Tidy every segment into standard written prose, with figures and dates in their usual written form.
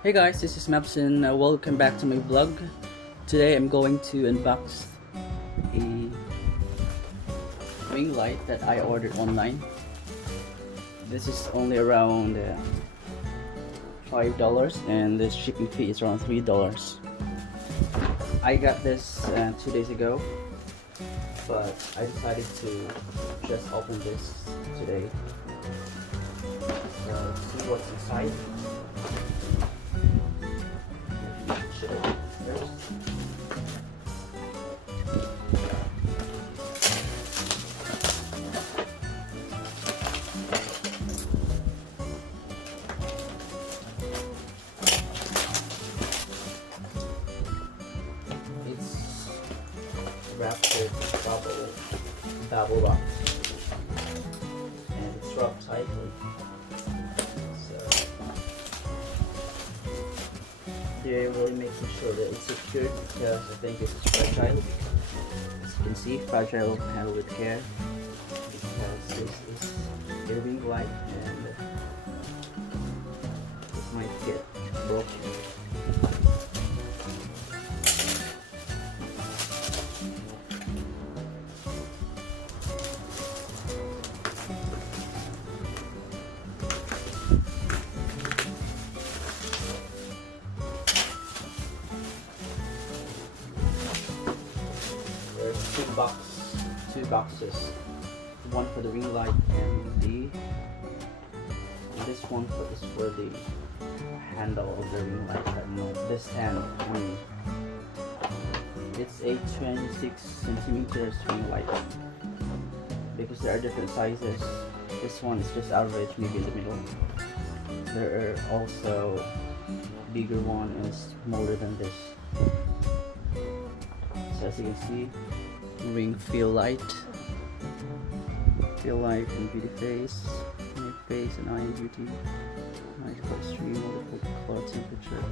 Hey guys, this is Mabsen. Welcome back to my vlog. Today I'm going to unbox a ring light that I ordered online. This is only around $5 and the shipping fee is around $3. I got this 2 days ago, but I decided to just open this today. So let's see what's inside. It's wrapped with bubble wrap, and it's wrapped tightly. They're really making sure that it's secured because I think this is fragile. As you can see, fragile, handle with care because this is a ring light and it might get broken. Two boxes, one for the ring light and this one is for the handle of the ring light. I don't know, this stand. It's a 26 centimeters ring light because there are different sizes. This one is just average, maybe in the middle. There are also bigger one and smaller than this. So as you can see, ring feel light and beauty face, night face and eye beauty, night color stream, multiple color temperature.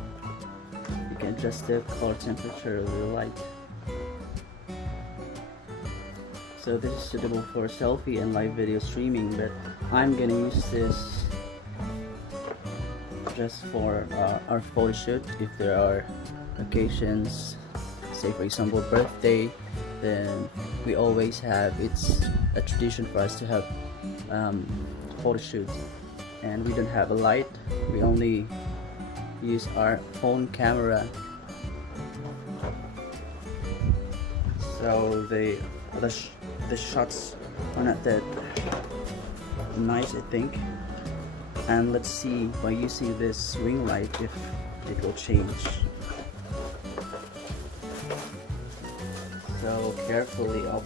You can adjust the color temperature of the light. So this is suitable for selfie and live video streaming, but I'm gonna use this just for our photo shoot. If there are occasions, say for example birthday, then we always have, it's a tradition for us to have photo shoot, and we don't have a light, we only use our phone camera. So the shots are not that nice, I think. And let's see by using this ring light if it will change. So carefully I'll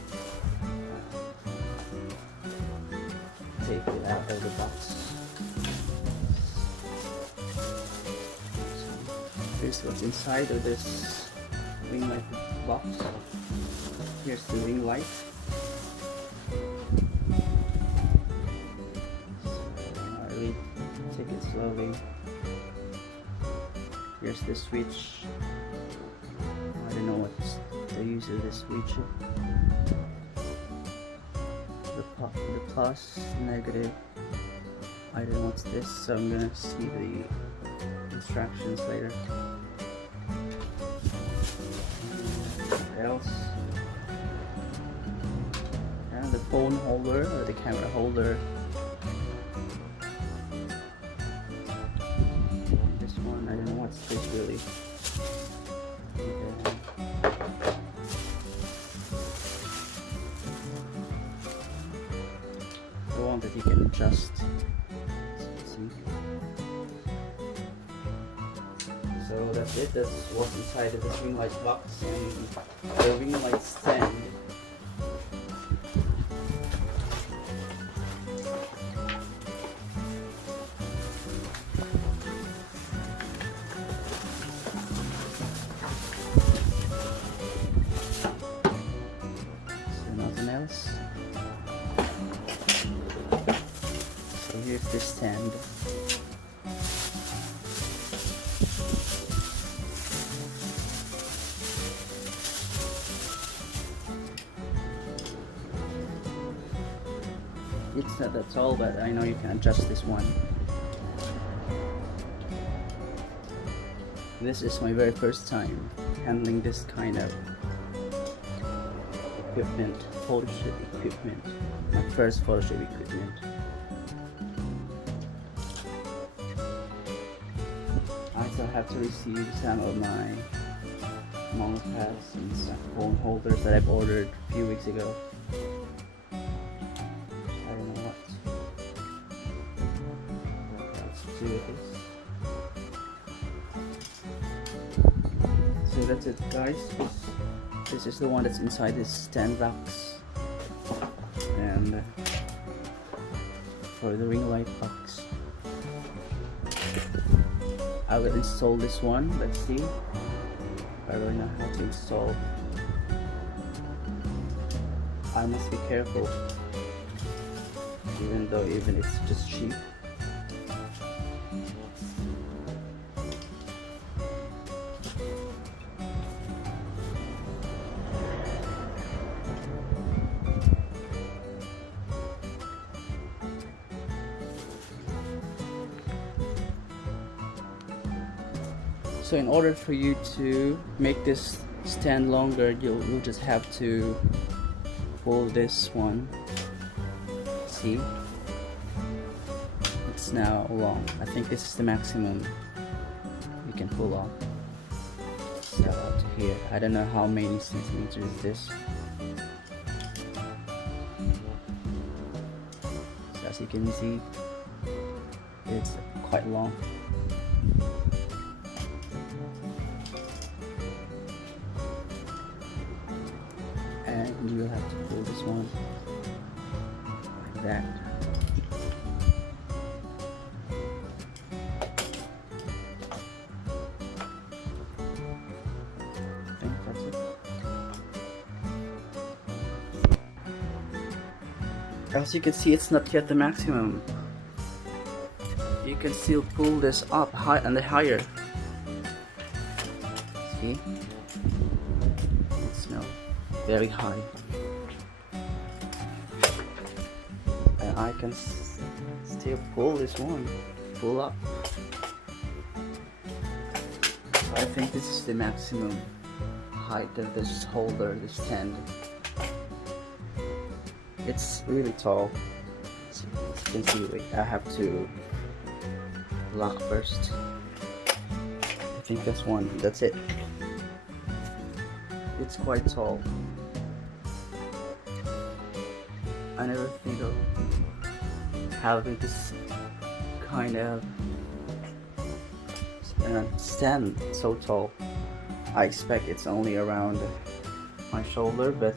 take it out of the box. So here's what's inside of this ring light box. Here's the ring light. So I really take it slowly. Here's the switch. I don't know what's the use of this switch. The plus, negative. I don't know what's this, so I'm gonna see the instructions later. What else? And the phone holder or the camera holder. This one, I don't know what's this really. That you can adjust. So that's it. That's what's inside of this ring light box and the ring light stand. So nothing else. Here's the stand. It's not that tall, but I know you can adjust this one. This is my very first time handling this kind of equipment, Photoshop equipment. My first Photoshop equipment. I still have to receive some of my mouse pads and some phone holders that I've ordered a few weeks ago. I don't know what else to do with this. So that's it, guys. This is the one that's inside this stand box, and for the ring light box, I will install this one. Let's see. I really know how to install. I must be careful, even it's just cheap. So in order for you to make this stand longer, you'll just have to pull this one. See? It's now long. I think this is the maximum you can pull off. So up to here. I don't know how many centimeters is this. So as you can see, it's quite long. And you'll have to pull this one like that. I think that's it. As you can see, it's not yet the maximum. You can still pull this up high and higher. See? It's now very high, and I can still pull this one, pull up. I think this is the maximum height of this holder, this stand. It's really tall. As you can see, wait, I have to lock first. I think that's one, that's it. It's quite tall. I never think of having this kind of stand so tall. I expect it's only around my shoulder, but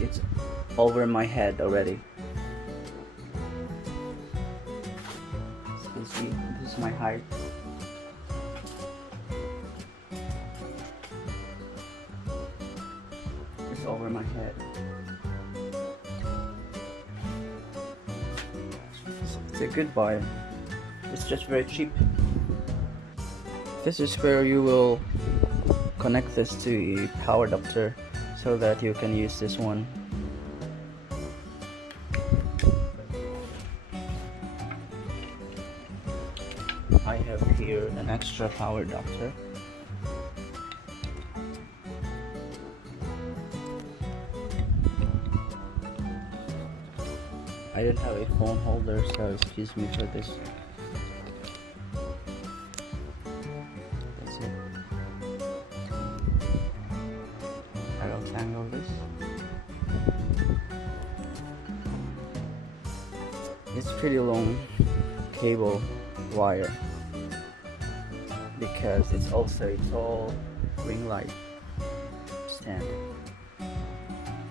it's over my head already. As you can see, this is my height. It's over my head. It's a good buy. It's just very cheap. This is where you will connect this to a power adapter so that you can use this one. I have here an extra power adapter. I don't have a phone holder, so excuse me for this. That's it. I will tangle this. It's pretty long cable wire because it's also a tall ring light stand.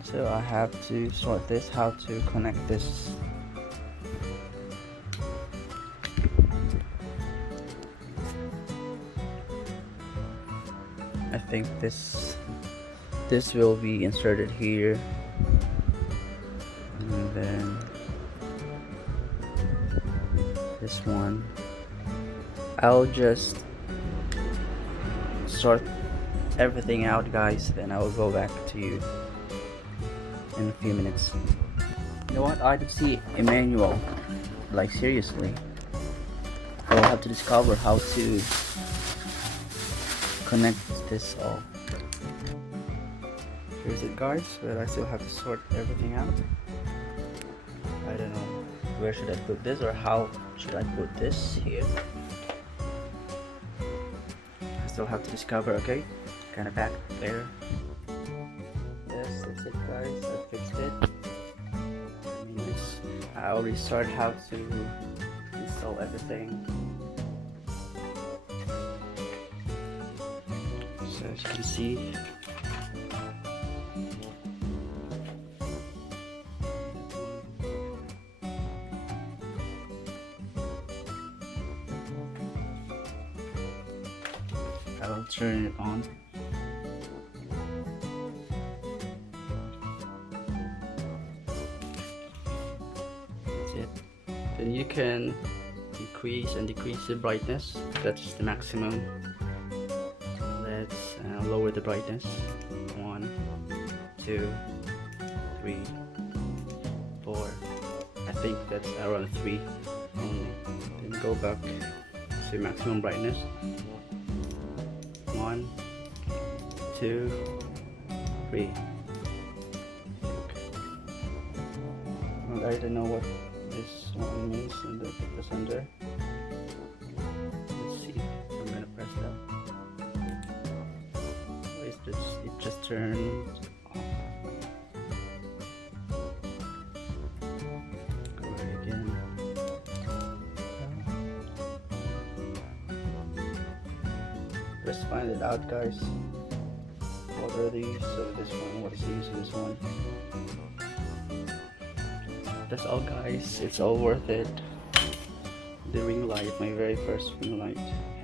So I have to sort this, how to connect this. I think this will be inserted here, and then this one. I'll just sort everything out, guys, then I will go back to you in a few minutes. You know what? I did see a manual. Like seriously, I will have to discover how to connect this all. Here's it guys, but I still have to sort everything out. I don't know where should I put this or how should I put this here. I still have to discover, okay? Kind of back there. Yes, that's it guys, I fixed it. I already started how to install everything. So as you can see, I'll turn it on. That's it. Then you can increase and decrease the brightness. That's the maximum. Let's lower the brightness. 1, 2, 3, 4. I think that's around 3 only. Then go back to maximum brightness. 1, 2, 3. Well, I don't know what this one means, and then put this under. Let's see. I'm gonna press that. Why is this? It just turned off. Go again. Let's find it out, guys. What are these? So this one. What is the use of this one? That's all, guys. It's all worth it. The ring light, my very first ring light.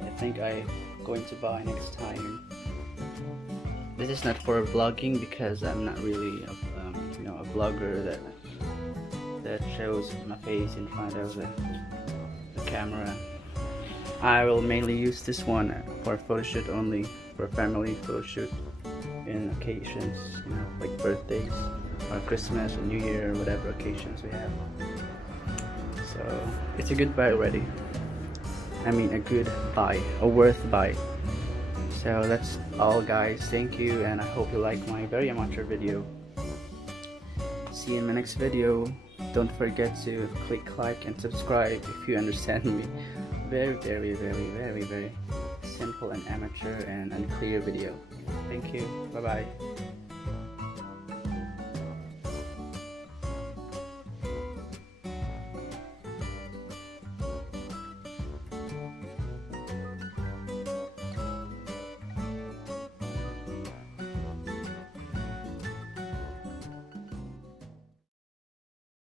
I think I'm going to buy next time. This is not for vlogging because I'm not really a vlogger that shows my face in front of the camera. I will mainly use this one for photoshoot only, for family photoshoot in occasions, like birthdays or Christmas or New Year or whatever occasions we have. So it's a good buy already. I mean a good buy, a worth buy. So that's all guys, thank you, and I hope you like my very amateur video. See you in my next video. Don't forget to click like and subscribe if you understand me. Very simple and amateur and unclear video. Thank you, bye bye.